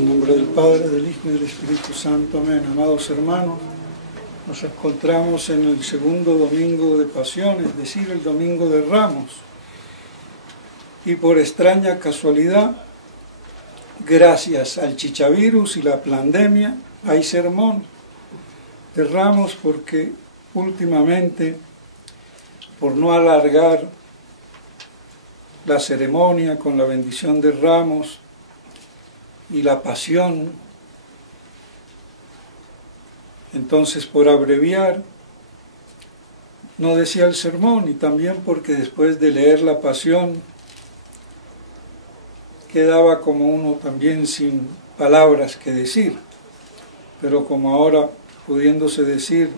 En nombre del Padre, del Hijo y del Espíritu Santo. Amén. Amados hermanos, nos encontramos en el segundo domingo de Pasión, es decir, el domingo de Ramos. Y por extraña casualidad, gracias al chichavirus y la pandemia, hay sermón de Ramos, porque últimamente, por no alargar la ceremonia con la bendición de Ramos y la pasión, entonces por abreviar, no decía el sermón, y también porque después de leer la pasión quedaba como uno también sin palabras que decir, pero como ahora pudiéndose decir,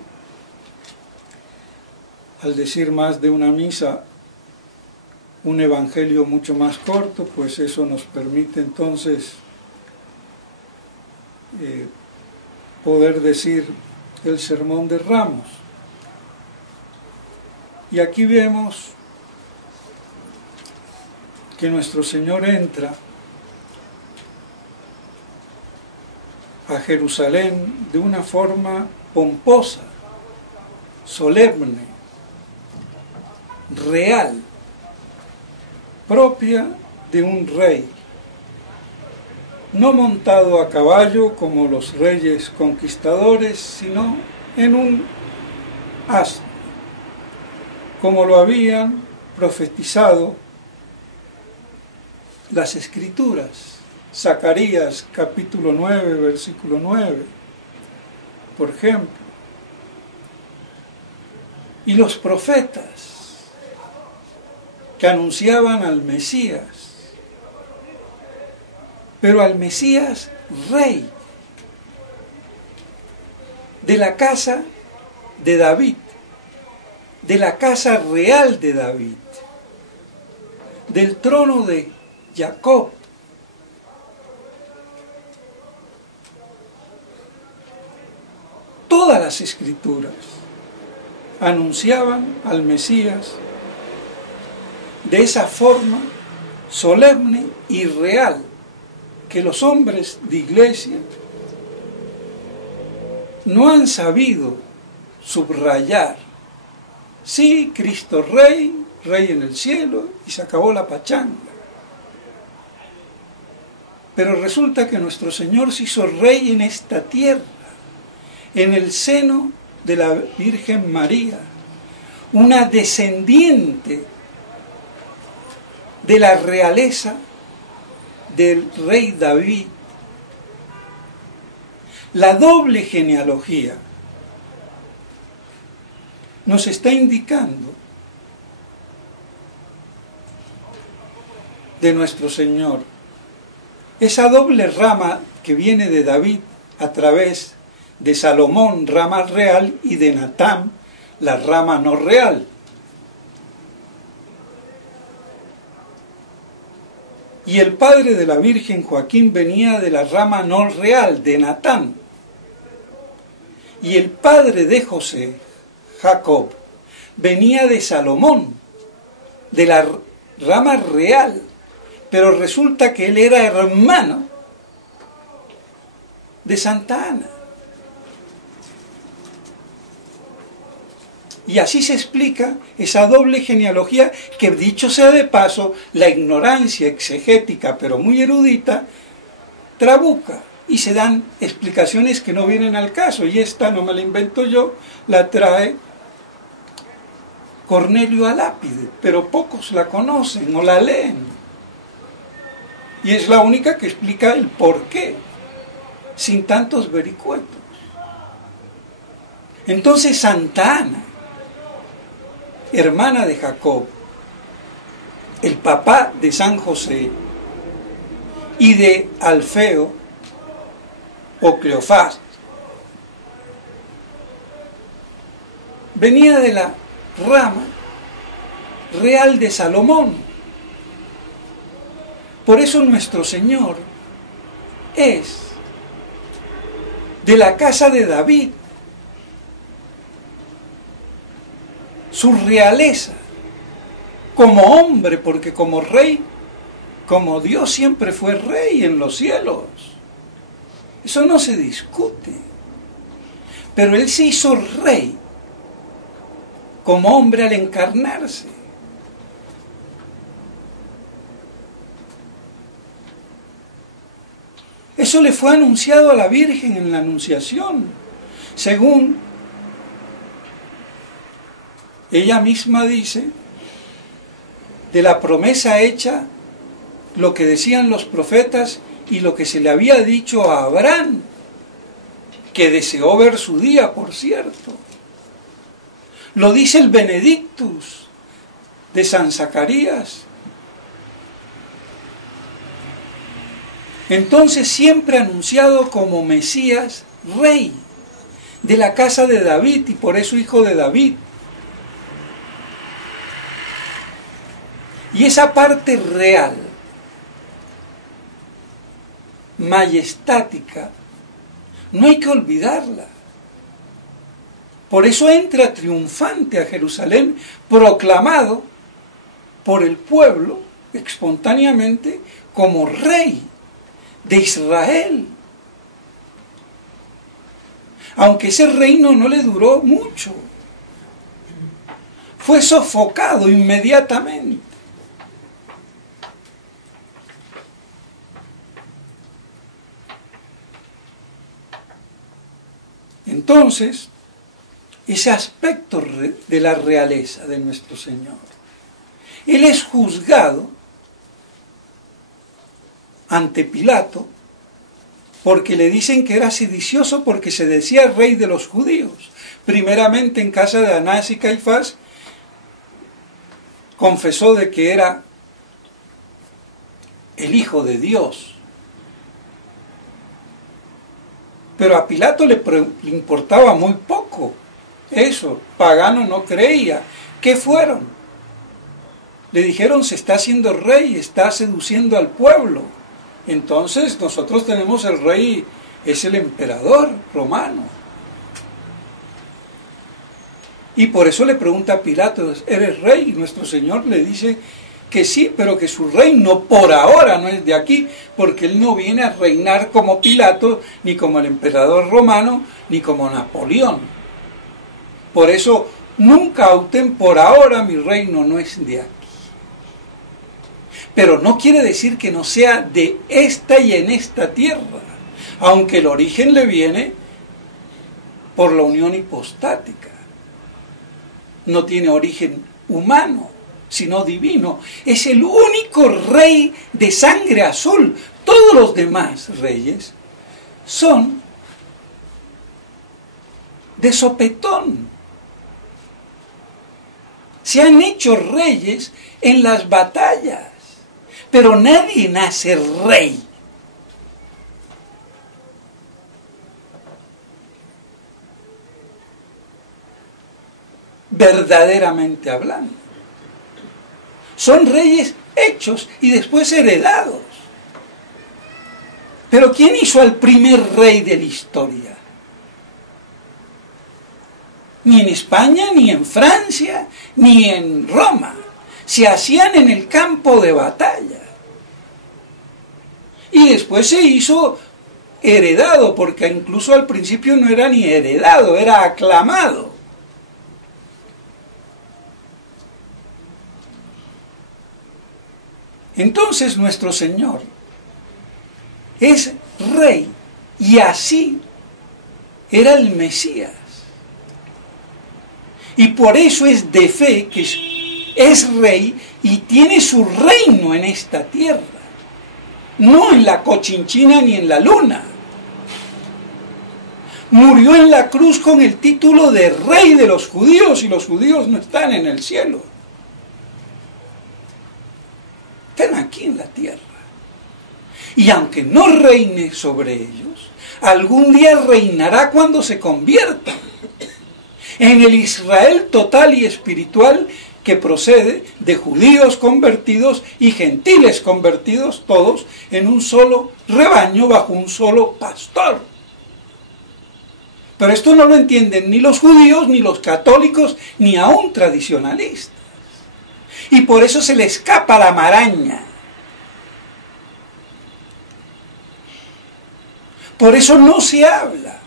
al decir más de una misa, un evangelio mucho más corto, pues eso nos permite entonces poder decir el sermón de Ramos. Y aquí vemos que nuestro Señor entra a Jerusalén de una forma pomposa, solemne, real, propia de un rey, no montado a caballo como los reyes conquistadores, sino en un asno, como lo habían profetizado las Escrituras. Zacarías capítulo 9, versículo 9, por ejemplo. Y los profetas que anunciaban al Mesías, pero al Mesías rey, de la casa de David, de la casa real de David, del trono de Jacob. Todas las Escrituras anunciaban al Mesías de esa forma solemne y real que los hombres de iglesia no han sabido subrayar. Sí, Cristo Rey, Rey en el cielo, y se acabó la pachanga. Pero resulta que nuestro Señor se hizo Rey en esta tierra, en el seno de la Virgen María, una descendiente de la realeza del rey David. La doble genealogía nos está indicando de nuestro Señor esa doble rama que viene de David a través de Salomón, rama real, y de Natán, la rama no real. Y el padre de la Virgen, Joaquín, venía de la rama no real, de Natán. Y el padre de José, Jacob, venía de Salomón, de la rama real. Pero resulta que él era hermano de Santa Ana. Y así se explica esa doble genealogía que, dicho sea de paso, la ignorancia exegética, pero muy erudita, trabuca, y se dan explicaciones que no vienen al caso. Y esta no me la invento yo, la trae Cornelio a Lápide, pero pocos la conocen o la leen. Y es la única que explica el porqué, sin tantos vericuetos. Entonces Santa Ana, hermana de Jacob, el papá de San José y de Alfeo o Cleofás, venía de la rama real de Salomón. Por eso nuestro Señor es de la casa de David. Su realeza como hombre, porque como rey, como Dios siempre fue rey en los cielos, Eso no se discute. Pero Él se hizo rey como hombre al encarnarse. Eso le fue anunciado a la Virgen en la Anunciación, según ella misma dice, de la promesa hecha, lo que decían los profetas y lo que se le había dicho a Abraham, que deseó ver su día, por cierto. Lo dice el Benedictus de San Zacarías. Entonces siempre anunciado como Mesías, rey de la casa de David y por eso hijo de David. Y esa parte real, majestática, no hay que olvidarla. Por eso entra triunfante a Jerusalén, proclamado por el pueblo espontáneamente como rey de Israel. Aunque ese reino no le duró mucho, fue sofocado inmediatamente. Entonces, ese aspecto de la realeza de nuestro Señor, Él es juzgado ante Pilato porque le dicen que era sedicioso porque se decía rey de los judíos. Primeramente en casa de Anás y Caifás confesó de que era el Hijo de Dios. Pero a Pilato le importaba muy poco eso, pagano no creía. ¿Qué fueron? Le dijeron, se está haciendo rey, está seduciendo al pueblo. Entonces nosotros tenemos el rey, es el emperador romano. Y por eso le pregunta a Pilato, ¿eres rey? Y nuestro Señor le dice que sí, pero que su reino por ahora no es de aquí, porque Él no viene a reinar como Pilato, ni como el emperador romano, ni como Napoleón. Por eso, nunca auten, por ahora mi reino no es de aquí. Pero no quiere decir que no sea de esta y en esta tierra, aunque el origen le viene por la unión hipostática. No tiene origen humano, sino divino. Es el único rey de sangre azul. Todos los demás reyes son de sopetón. Se han hecho reyes en las batallas, pero nadie nace rey. Verdaderamente hablando. Son reyes hechos y después heredados. Pero ¿quién hizo al primer rey de la historia? Ni en España, ni en Francia, ni en Roma. Se hacían en el campo de batalla. Y después se hizo heredado, porque incluso al principio no era ni heredado, era aclamado. Entonces nuestro Señor es rey y así era el Mesías. Y por eso es de fe que es rey y tiene su reino en esta tierra. No en la Cochinchina ni en la luna. Murió en la cruz con el título de rey de los judíos y los judíos no están en el cielo. Están aquí en la tierra. Y aunque no reine sobre ellos, algún día reinará cuando se conviertan en el Israel total y espiritual que procede de judíos convertidos y gentiles convertidos, todos en un solo rebaño bajo un solo pastor. Pero esto no lo entienden ni los judíos, ni los católicos, ni aún tradicionalistas. Y por eso se le escapa la maraña. Por eso no se habla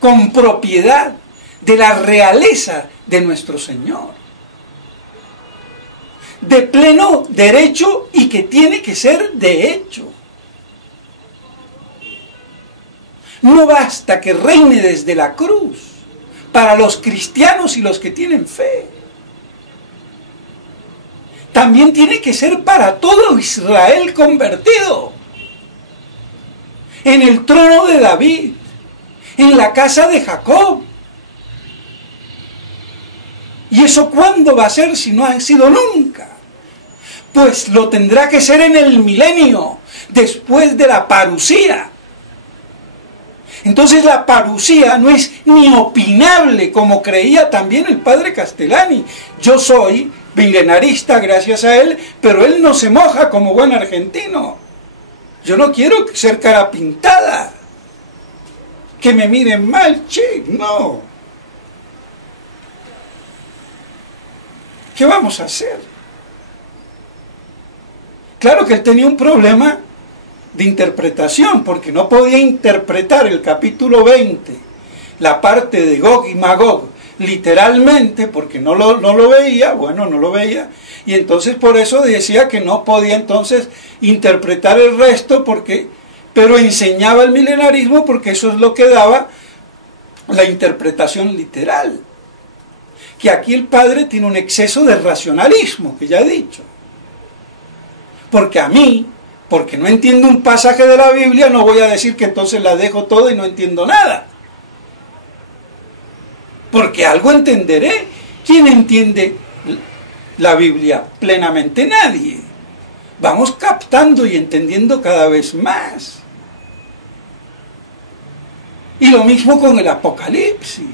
con propiedad de la realeza de nuestro Señor, de pleno derecho y que tiene que ser de hecho. No basta que reine desde la cruz para los cristianos y los que tienen fe. También tiene que ser para todo Israel convertido. En el trono de David, en la casa de Jacob. ¿Y eso cuándo va a ser si no ha sido nunca? Pues lo tendrá que ser en el milenio, después de la parusía. Entonces la parusía no es ni opinable, como creía también el padre Castellani. Yo soy milenarista gracias a él, pero él no se moja como buen argentino. Yo no quiero ser cara pintada, que me miren mal, che, no. ¿Qué vamos a hacer? Claro que él tenía un problema de interpretación, porque no podía interpretar el capítulo 20, la parte de Gog y Magog, literalmente, porque no lo veía, y entonces por eso decía que no podía entonces interpretar el resto, pero enseñaba el milenarismo, porque eso es lo que daba la interpretación literal. Que aquí el padre tiene un exceso de racionalismo, que ya he dicho. Porque no entiendo un pasaje de la Biblia, no voy a decir que entonces la dejo toda y no entiendo nada. Porque algo entenderé. ¿Quién entiende la Biblia plenamente? Nadie. Vamos captando y entendiendo cada vez más. Y lo mismo con el Apocalipsis.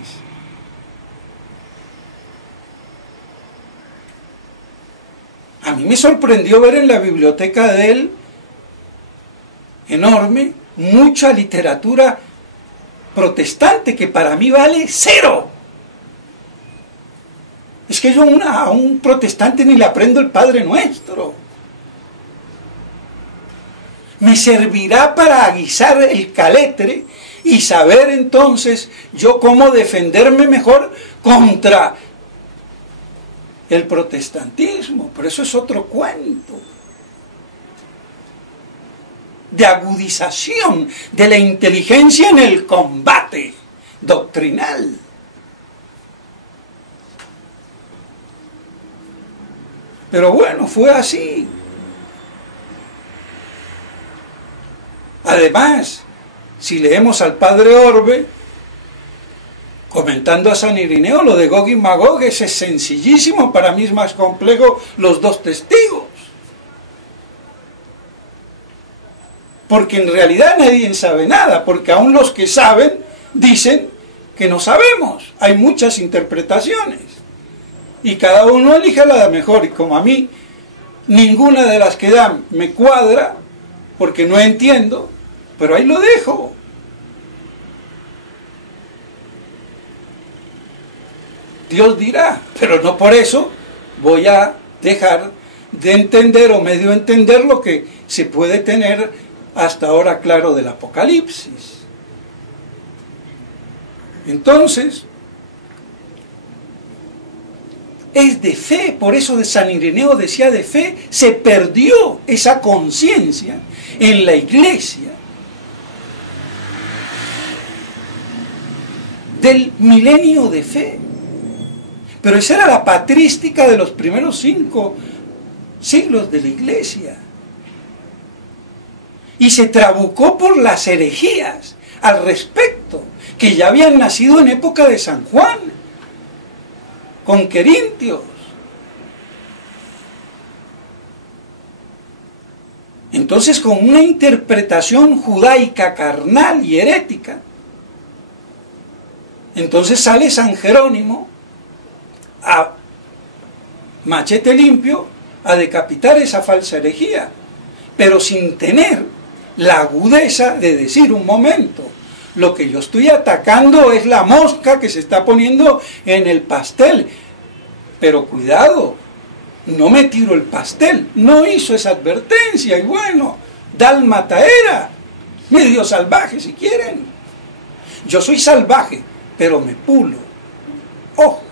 A mí me sorprendió ver en la biblioteca de él, enorme, mucha literatura protestante que para mí vale cero. Es que yo a un protestante ni le aprendo el Padre Nuestro. Me servirá para aguizar el caletre y saber entonces yo cómo defenderme mejor contra el protestantismo. Pero eso es otro cuento de agudización de la inteligencia en el combate doctrinal. Pero bueno, fue así. Además, si leemos al padre Orbe, comentando a San Irineo, lo de Gog y Magog es sencillísimo, para mí es más complejo los dos testigos. Porque en realidad nadie sabe nada, porque aún los que saben dicen que no sabemos. Hay muchas interpretaciones. Y cada uno elige la mejor, y como a mí ninguna de las que dan me cuadra, porque no entiendo, pero ahí lo dejo. Dios dirá, pero no por eso voy a dejar de entender o medio entender lo que se puede tener hasta ahora claro del Apocalipsis. Entonces, es de fe, por eso de San Ireneo decía de fe, se perdió esa conciencia en la iglesia del milenio de fe. Pero esa era la patrística de los primeros 5 siglos de la iglesia. Y se trabucó por las herejías al respecto, que ya habían nacido en época de San Juan, con Querintios. Entonces, con una interpretación judaica, carnal y herética, entonces sale San Jerónimo a machete limpio a decapitar esa falsa herejía, pero sin tener la agudeza de decir, un momento, lo que yo estoy atacando es la mosca que se está poniendo en el pastel, pero cuidado, no me tiro el pastel. No hizo esa advertencia, y bueno, dálmata era, medio salvaje si quieren. Yo soy salvaje, pero me pulo. Ojo.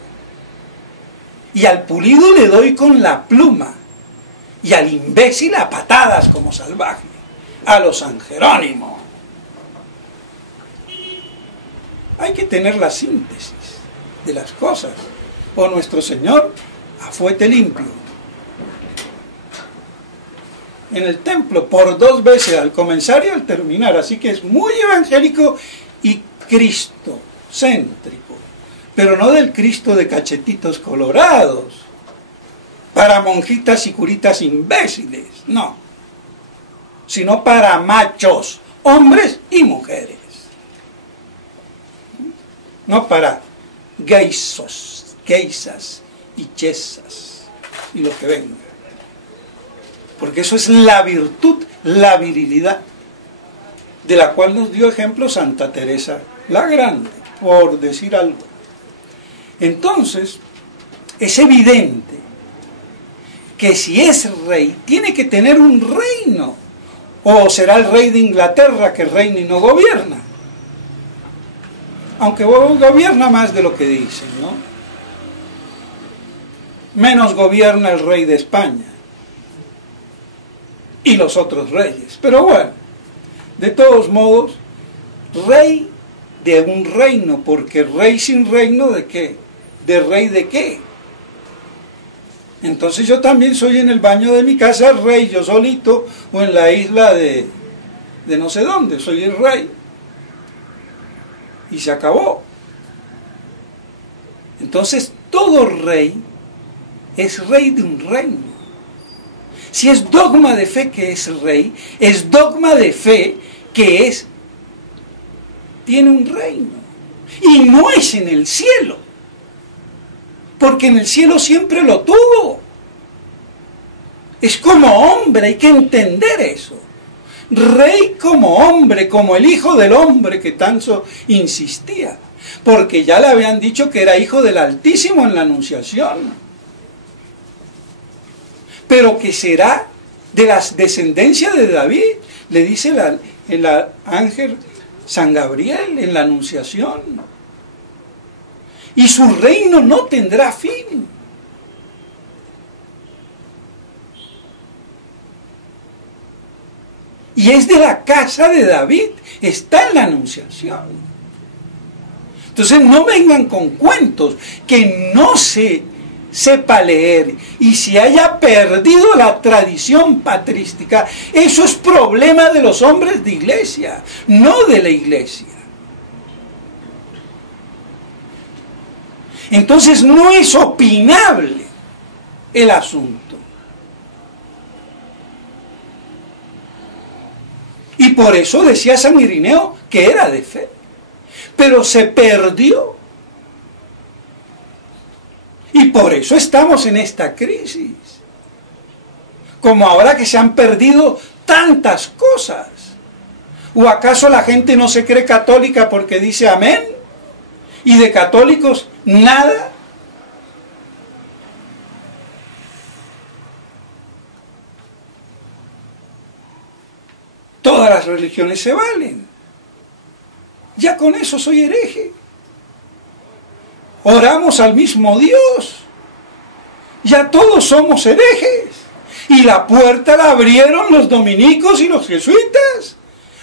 Y al pulido le doy con la pluma, y al imbécil a patadas como salvaje, a los San Jerónimo. Hay que tener la síntesis de las cosas, o nuestro Señor a fuete limpio. En el templo, por 2 veces, al comenzar y al terminar, así que es muy evangélico y cristocéntrico, pero no del Cristo de cachetitos colorados, para monjitas y curitas imbéciles, no, sino para machos, hombres y mujeres, no para geisas y chesas y lo que venga, porque eso es la virtud, la virilidad, de la cual nos dio ejemplo Santa Teresa la Grande, por decir algo. Entonces, es evidente que si es rey, tiene que tener un reino, o será el rey de Inglaterra que reina y no gobierna, aunque gobierna más de lo que dicen, ¿no? Menos gobierna el rey de España y los otros reyes, pero bueno, de todos modos, rey de un reino, porque rey sin reino, ¿de qué? ¿De rey de qué? Entonces yo también soy en el baño de mi casa rey, yo solito, o en la isla de no sé dónde, soy el rey. Y se acabó. Entonces todo rey es rey de un reino. Si es dogma de fe que es rey, es dogma de fe que tiene un reino. Y no es en el cielo, porque en el cielo siempre lo tuvo. Es como hombre, hay que entender eso. Rey como hombre, como el hijo del hombre que tanto insistía, porque ya le habían dicho que era hijo del Altísimo en la Anunciación, pero que será de la descendencia de David, le dice el ángel San Gabriel en la Anunciación, y su reino no tendrá fin. Y es de la casa de David, está en la Anunciación. Entonces no vengan con cuentos, que no se sepa leer y se haya perdido la tradición patrística. Eso es problema de los hombres de iglesia, no de la iglesia. Entonces no es opinable el asunto. Y por eso decía San Irineo que era de fe, pero se perdió. Y por eso estamos en esta crisis. Como ahora que se han perdido tantas cosas. ¿O acaso la gente no se cree católica porque dice amén? ¿Y de católicos nada? Todas las religiones se valen. Ya con eso soy hereje. Oramos al mismo Dios. Ya todos somos herejes. Y la puerta la abrieron los dominicos y los jesuitas,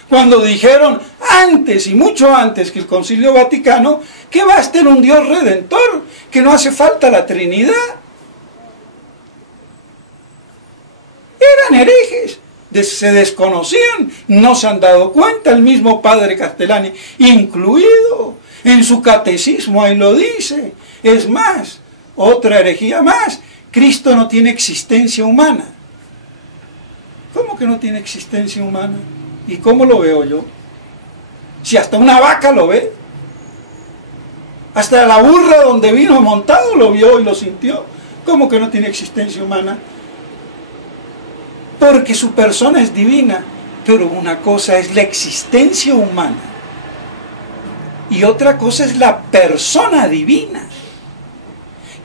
cuando dijeron antes y mucho antes que el Concilio Vaticano que basta en un Dios redentor, que no hace falta la Trinidad. Eran herejes. Se desconocían, no se han dado cuenta, el mismo padre Castellani, incluido en su catecismo, ahí lo dice. Es más, otra herejía más, Cristo no tiene existencia humana. ¿Cómo que no tiene existencia humana? ¿Y cómo lo veo yo? Si hasta una vaca lo ve, hasta la burra donde vino montado lo vio y lo sintió. ¿Cómo que no tiene existencia humana? Porque su persona es divina, pero una cosa es la existencia humana y otra cosa es la persona divina,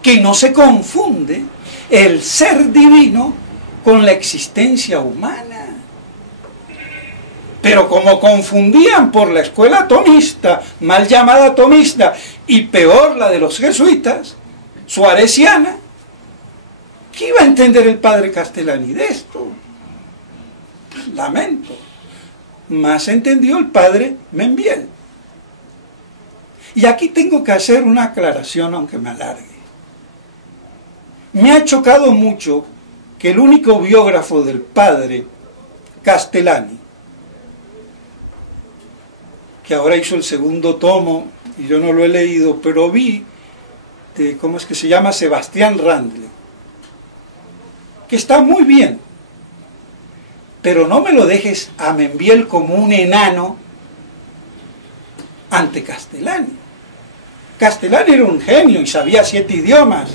que no se confunde el ser divino con la existencia humana. Pero como confundían por la escuela tomista, mal llamada tomista, y peor la de los jesuitas, suareciana, ¿qué iba a entender el padre Castellani de esto? Pues, lamento. Más entendió el padre Membiel. Y aquí tengo que hacer una aclaración, aunque me alargue. Me ha chocado mucho que el único biógrafo del padre Castellani, que ahora hizo el segundo tomo, y yo no lo he leído, pero vi, ¿cómo es que se llama? Sebastián Randle, que está muy bien, pero no me lo dejes a Membiel como un enano ante Castellani. Castellani era un genio y sabía 7 idiomas,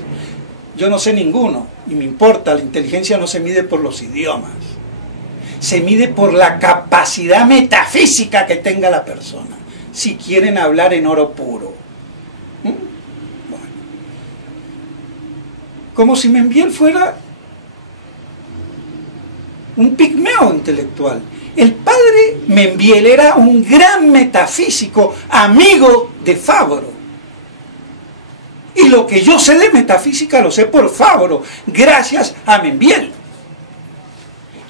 yo no sé ninguno, y me importa, la inteligencia no se mide por los idiomas, se mide por la capacidad metafísica que tenga la persona, si quieren hablar en oro puro. Bueno. Como si Membiel fuera un pigmeo intelectual. El padre Membiel era un gran metafísico, amigo de Fabro. Y lo que yo sé de metafísica lo sé por Fabro, gracias a Membiel.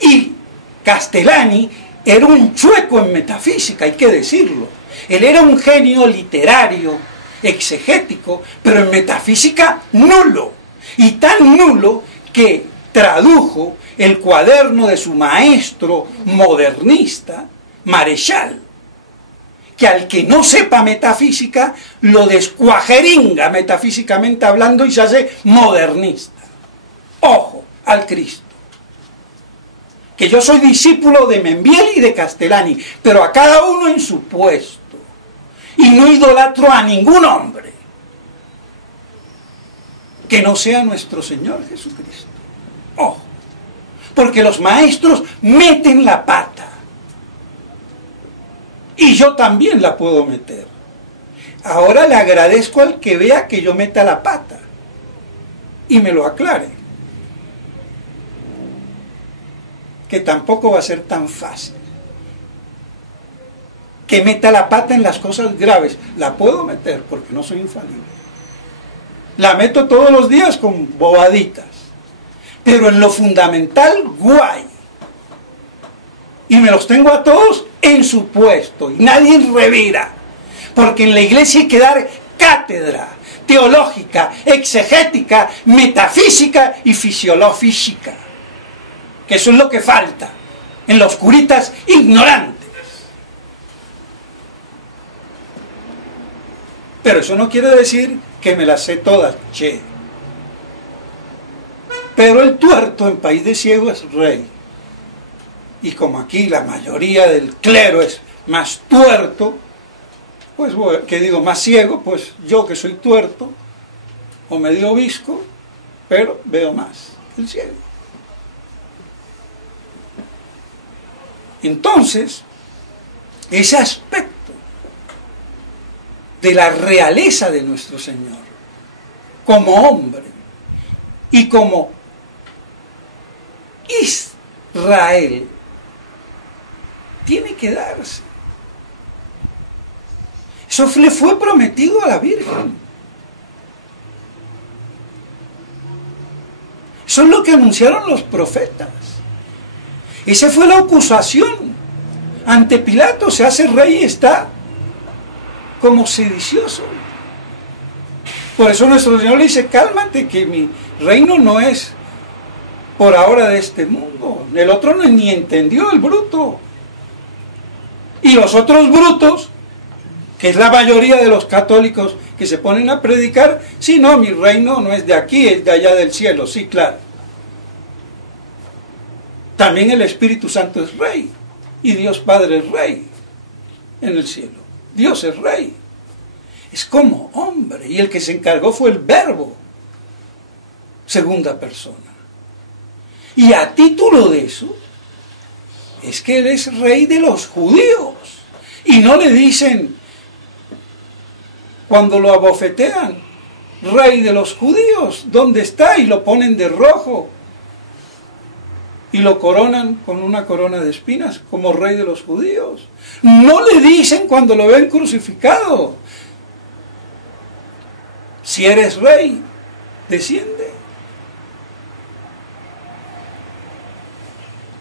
Y Castellani era un chueco en metafísica, hay que decirlo. Él era un genio literario, exegético, pero en metafísica nulo. Y tan nulo que tradujo el cuaderno de su maestro modernista, Marechal, que al que no sepa metafísica lo descuajeringa metafísicamente hablando y se hace modernista. Ojo al Cristo. Que yo soy discípulo de Membiel y de Castellani, pero a cada uno en su puesto. Y no idolatro a ningún hombre que no sea nuestro Señor Jesucristo. Ojo, porque los maestros meten la pata. Y yo también la puedo meter. Ahora le agradezco al que vea que yo meta la pata y me lo aclare. Que tampoco va a ser tan fácil. Que meta la pata en las cosas graves. La puedo meter porque no soy infalible. La meto todos los días con bobaditas. Pero en lo fundamental, guay. Y me los tengo a todos en su puesto. Y nadie revira. Porque en la iglesia hay que dar cátedra teológica, exegética, metafísica y fisiológica. Que eso es lo que falta en los curitas ignorantes. Pero eso no quiere decir que me las sé todas, che. Pero el tuerto en país de ciego es rey. Y como aquí la mayoría del clero es más tuerto, pues que digo más ciego, pues yo que soy tuerto o medio visco, pero veo más el ciego. Entonces, ese aspecto de la realeza de nuestro Señor, como hombre y como Israel, tiene que darse. Eso le fue prometido a la Virgen. Eso es lo que anunciaron los profetas. Esa fue la acusación. Ante Pilato se hace rey y está como sedicioso. Por eso nuestro Señor le dice, cálmate, que mi reino no es por ahora de este mundo. El otro ni entendió, el bruto. Y los otros brutos, que es la mayoría de los católicos que se ponen a predicar, sí, no, mi reino no es de aquí, es de allá del cielo, sí, claro. También el Espíritu Santo es rey, y Dios Padre es rey en el cielo. Dios es rey, es como hombre, y el que se encargó fue el Verbo, segunda persona. Y a título de eso, es que Él es rey de los judíos, y no le dicen, cuando lo abofetean, rey de los judíos, ¿dónde está? Y lo ponen de rojo. y lo coronan con una corona de espinas como rey de los judíos. No le dicen cuando lo ven crucificado: si eres rey, desciende.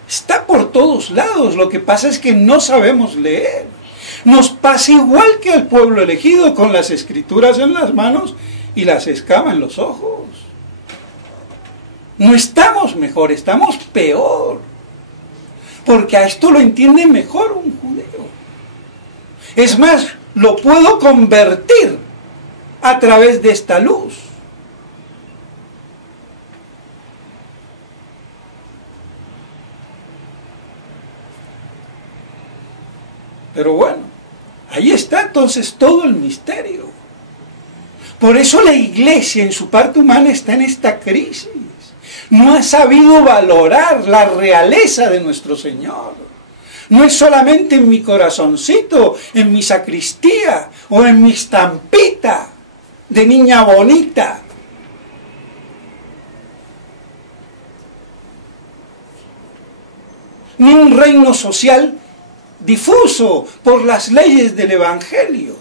Está por todos lados. Lo que pasa es que no sabemos leer. Nos pasa igual que al pueblo elegido, con las escrituras en las manos y las escamas en los ojos. No estamos mejor, estamos peor. Porque a esto lo entiende mejor un judío. Es más, lo puedo convertir a través de esta luz. Pero bueno, ahí está entonces todo el misterio. Por eso la iglesia en su parte humana está en esta crisis. No ha sabido valorar la realeza de nuestro Señor. No es solamente en mi corazoncito, en mi sacristía o en mi estampita de niña bonita. Ni un reino social difuso por las leyes del Evangelio,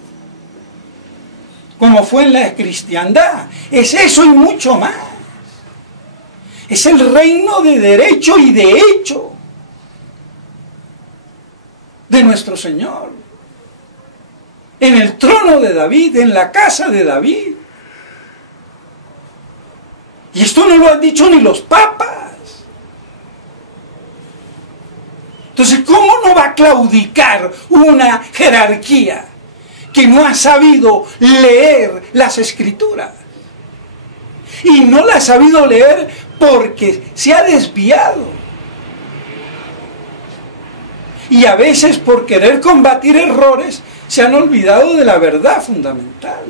como fue en la cristiandad. Es eso y mucho más. Es el reino de derecho y de hecho de nuestro Señor. En el trono de David, en la casa de David. Y esto no lo han dicho ni los papas. Entonces, ¿cómo no va a claudicar una jerarquía que no ha sabido leer las Escrituras? Y no la ha sabido leer porque se ha desviado. Y a veces, por querer combatir errores, se han olvidado de la verdad fundamental.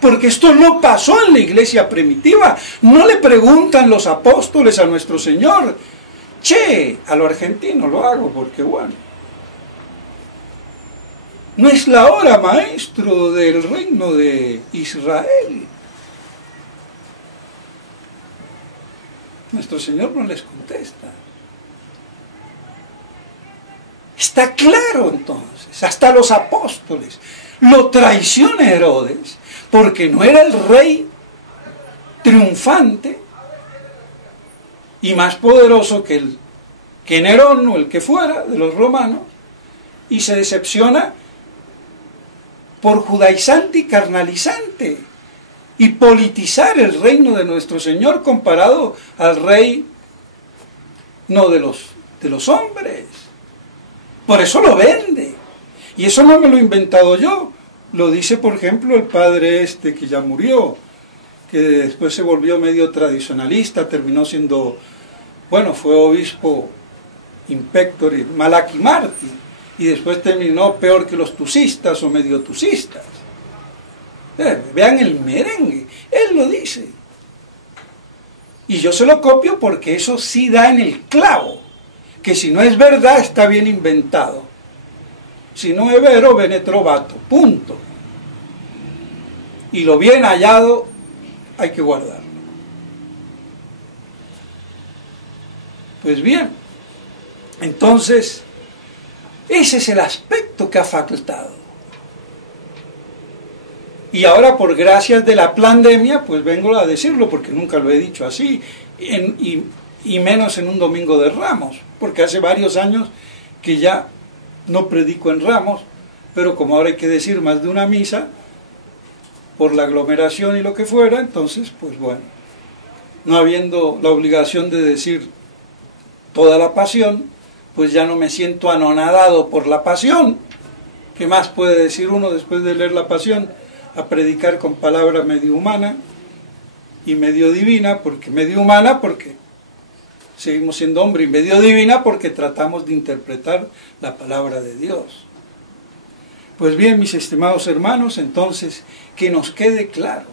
Porque esto no pasó en la iglesia primitiva. No le preguntan los apóstoles a nuestro Señor: che, a lo argentino lo hago porque bueno, no es la hora, maestro, del reino de Israel. Nuestro Señor no les contesta. Está claro entonces, hasta los apóstoles lo traiciona Herodes, porque no era el rey triunfante y más poderoso que Nerón o el que fuera de los romanos, y se decepciona por judaizante y carnalizante y politizar el reino de nuestro Señor comparado al rey no de los hombres. Por eso lo vende. Y eso no me lo he inventado yo. Lo dice, por ejemplo, el padre que ya murió, que después se volvió medio tradicionalista, terminó siendo, bueno, fue obispo impector y Malachi Martí, y después terminó peor que los tucistas o medio tucistas. Vean el merengue, él lo dice. Y yo se lo copio porque eso sí da en el clavo, que si no es verdad está bien inventado. Si no es vero, bene trovato, punto. Y lo bien hallado hay que guardarlo. Pues bien, entonces, ese es el aspecto que ha faltado. Y ahora, por gracias de la pandemia, pues vengo a decirlo, porque nunca lo he dicho así, y menos en un domingo de Ramos, porque hace varios años que ya no predico en Ramos, pero como ahora hay que decir más de una misa, por la aglomeración y lo que fuera, entonces, pues bueno, no habiendo la obligación de decir toda la pasión, pues ya no me siento anonadado por la pasión. ¿Qué más puede decir uno después de leer la pasión? A predicar con palabra medio humana y medio divina, porque medio humana porque seguimos siendo hombre, y medio divina porque tratamos de interpretar la palabra de Dios. Pues bien, mis estimados hermanos, entonces, que nos quede claro.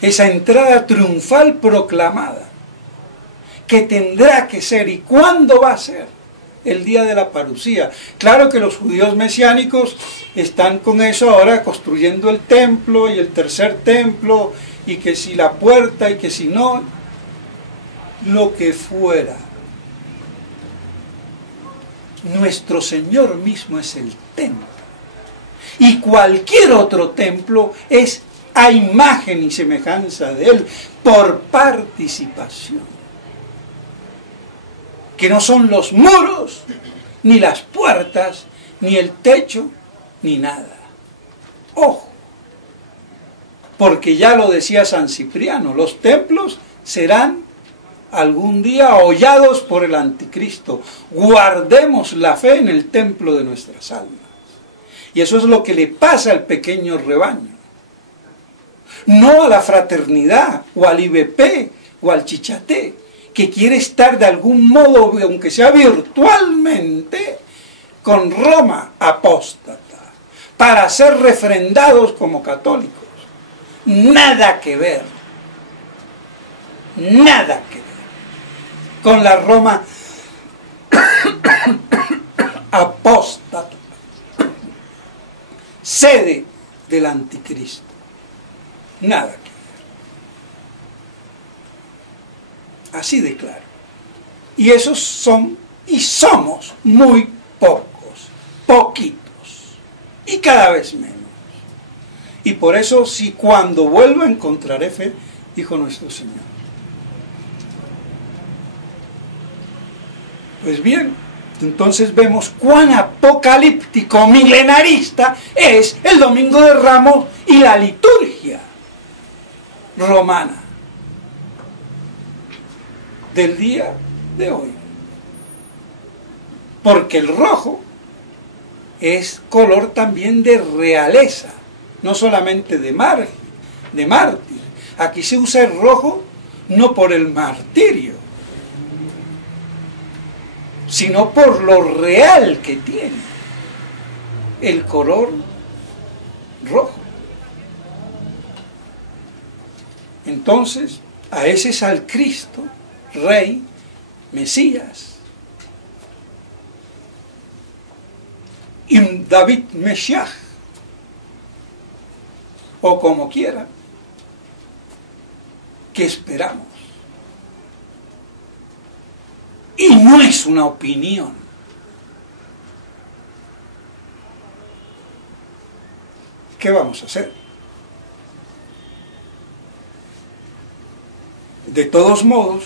Esa entrada triunfal proclamada, que tendrá que ser y cuándo va a ser, el día de la parucía. Claro que los judíos mesiánicos están con eso ahora, construyendo el templo y el tercer templo, y que si la puerta y que si no, lo que fuera. Nuestro Señor mismo es el templo. Y cualquier otro templo es a imagen y semejanza de Él, por participación. Que no son los muros, ni las puertas, ni el techo, ni nada. Ojo, porque ya lo decía San Cipriano, los templos serán algún día hollados por el anticristo. Guardemos la fe en el templo de nuestras almas. Y eso es lo que le pasa al pequeño rebaño. No a la fraternidad, o al IBP, o al Chichaté, que quiere estar de algún modo, aunque sea virtualmente, con Roma apóstata, para ser refrendados como católicos. Nada que ver. Nada que ver con la Roma apóstata, sede del anticristo. Nada que ver. Así de claro. Y esos son y somos muy pocos, poquitos, y cada vez menos. Y por eso, si cuando vuelva encontraré fe, dijo nuestro Señor. Pues bien, entonces vemos cuán apocalíptico, milenarista es el Domingo de Ramos y la liturgia romana del día de hoy. Porque el rojo es color también de realeza, no solamente de mártir. Aquí se usa el rojo no por el martirio, sino por lo real que tiene el color rojo. Entonces, a ese es al Cristo, Rey, Mesías, Im David Meshiach, o como quiera, que esperamos. Y no es una opinión. ¿Qué vamos a hacer? De todos modos,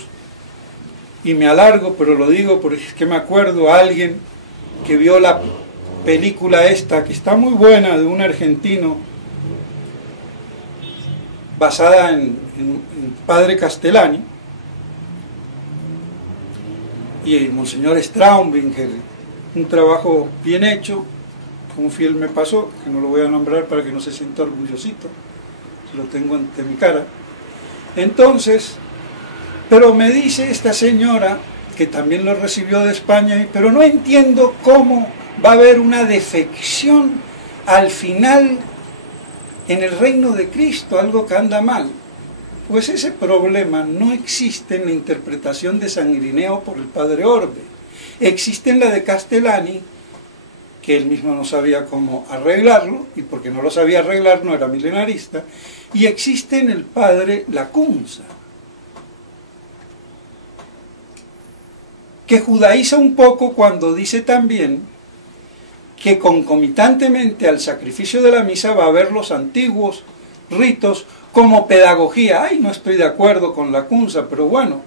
y me alargo, pero lo digo porque es que me acuerdo a alguien que vio la película esta, que está muy buena, de un argentino, basada en Padre Castellani, y el Monseñor Straumbinger, un trabajo bien hecho, un fiel me pasó, que no lo voy a nombrar para que no se sienta orgullosito, lo tengo ante mi cara. Entonces, pero me dice esta señora, que también lo recibió de España, pero no entiendo cómo va a haber una defección al final en el reino de Cristo, algo que anda mal. Pues ese problema no existe en la interpretación de San Irineo por el Padre Orbe. Existe en la de Castellani, que él mismo no sabía cómo arreglarlo, y porque no lo sabía arreglar no era milenarista, y existe en el Padre Lacunza, que judaiza un poco cuando dice también que concomitantemente al sacrificio de la misa va a haber los antiguos ritos como pedagogía. Ay, no estoy de acuerdo con Lacunza, pero bueno,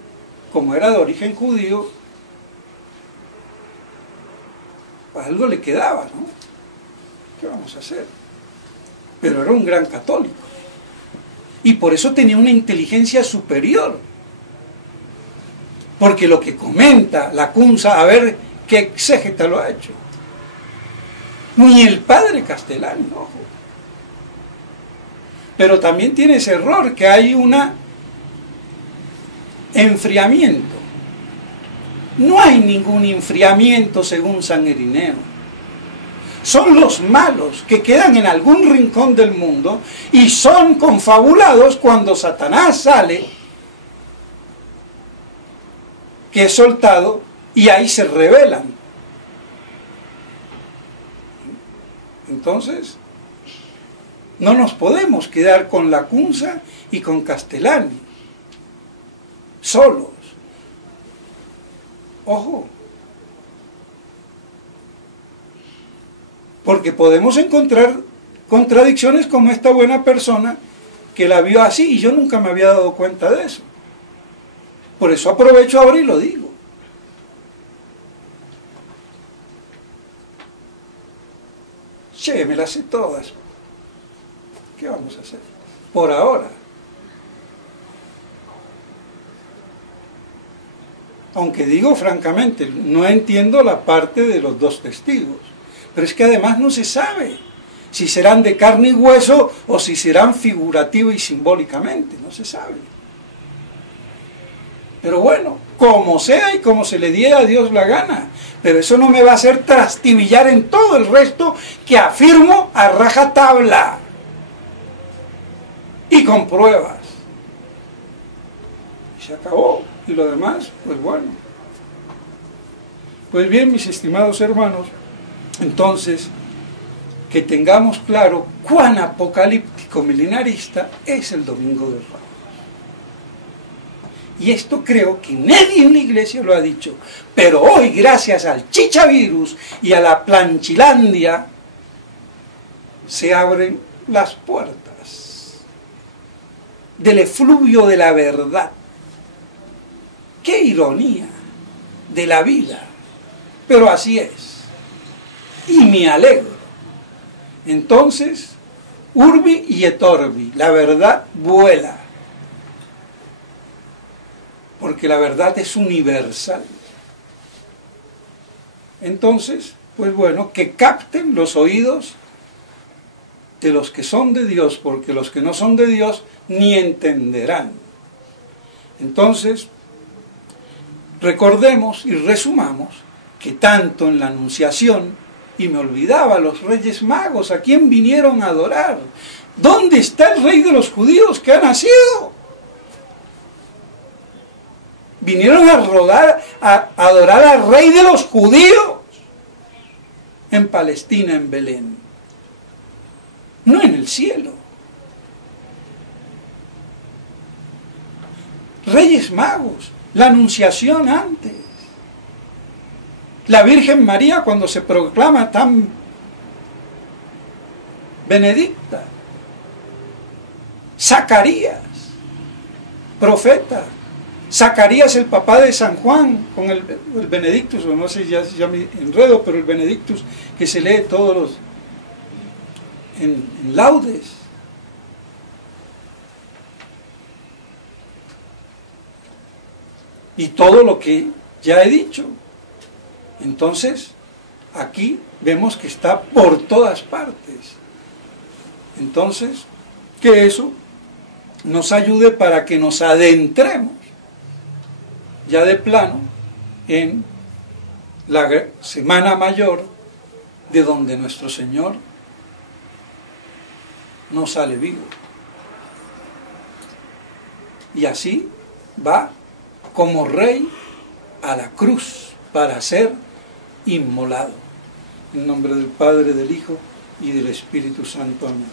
como era de origen judío, algo le quedaba, ¿no? ¿Qué vamos a hacer? Pero era un gran católico. Y por eso tenía una inteligencia superior. Porque lo que comenta Lacunza, a ver qué exégeta lo ha hecho. Ni el Padre Castellani, ojo. Pero también tiene ese error, que hay un enfriamiento. No hay ningún enfriamiento según San Irineo. Son los malos que quedan en algún rincón del mundo y son confabulados cuando Satanás sale, que es soltado, y ahí se rebelan Entonces, no nos podemos quedar con Lacunza y con Castellani, solos. Ojo, porque podemos encontrar contradicciones como esta buena persona que la vio así, y yo nunca me había dado cuenta de eso. Por eso aprovecho ahora y lo digo. Che, me las sé todas. ¿Qué vamos a hacer? Por ahora. Aunque digo francamente, no entiendo la parte de los dos testigos. Pero es que además no se sabe si serán de carne y hueso o si serán figurativo y simbólicamente. No se sabe. Pero bueno, como sea y como se le diera a Dios la gana. Pero eso no me va a hacer trastibillar en todo el resto que afirmo a rajatabla. Y con pruebas. Y se acabó. Y lo demás, pues bueno. Pues bien, mis estimados hermanos, entonces, que tengamos claro cuán apocalíptico milenarista es el Domingo de Ramos. Y esto creo que nadie en la iglesia lo ha dicho. Pero hoy, gracias al chichavirus y a la planchilandia, se abren las puertas del efluvio de la verdad. ¡Qué ironía de la vida! Pero así es. Y me alegro. Entonces, urbi y et orbi, la verdad vuela. Porque la verdad es universal. Entonces, pues bueno, que capten los oídos de los que son de Dios, porque los que no son de Dios ni entenderán. Entonces, recordemos y resumamos que tanto en la Anunciación, y me olvidaba, los Reyes Magos, ¿a quién vinieron a adorar? ¿Dónde está el Rey de los judíos que ha nacido? Vinieron a adorar al Rey de los judíos en Palestina, en Belén, no en el cielo. Reyes Magos, la Anunciación antes. La Virgen María cuando se proclama tan benedicta. Zacarías, profeta. Zacarías, el papá de San Juan, con el Benedictus, o no sé, ya me enredo, pero el Benedictus que se lee todos los en laudes. Y todo lo que ya he dicho. Entonces, aquí vemos que está por todas partes. Entonces, que eso nos ayude para que nos adentremos ya de plano en la Semana Mayor, de donde nuestro Señor no sale vivo. Y así va como rey a la cruz para ser inmolado. En nombre del Padre, del Hijo y del Espíritu Santo. Amén.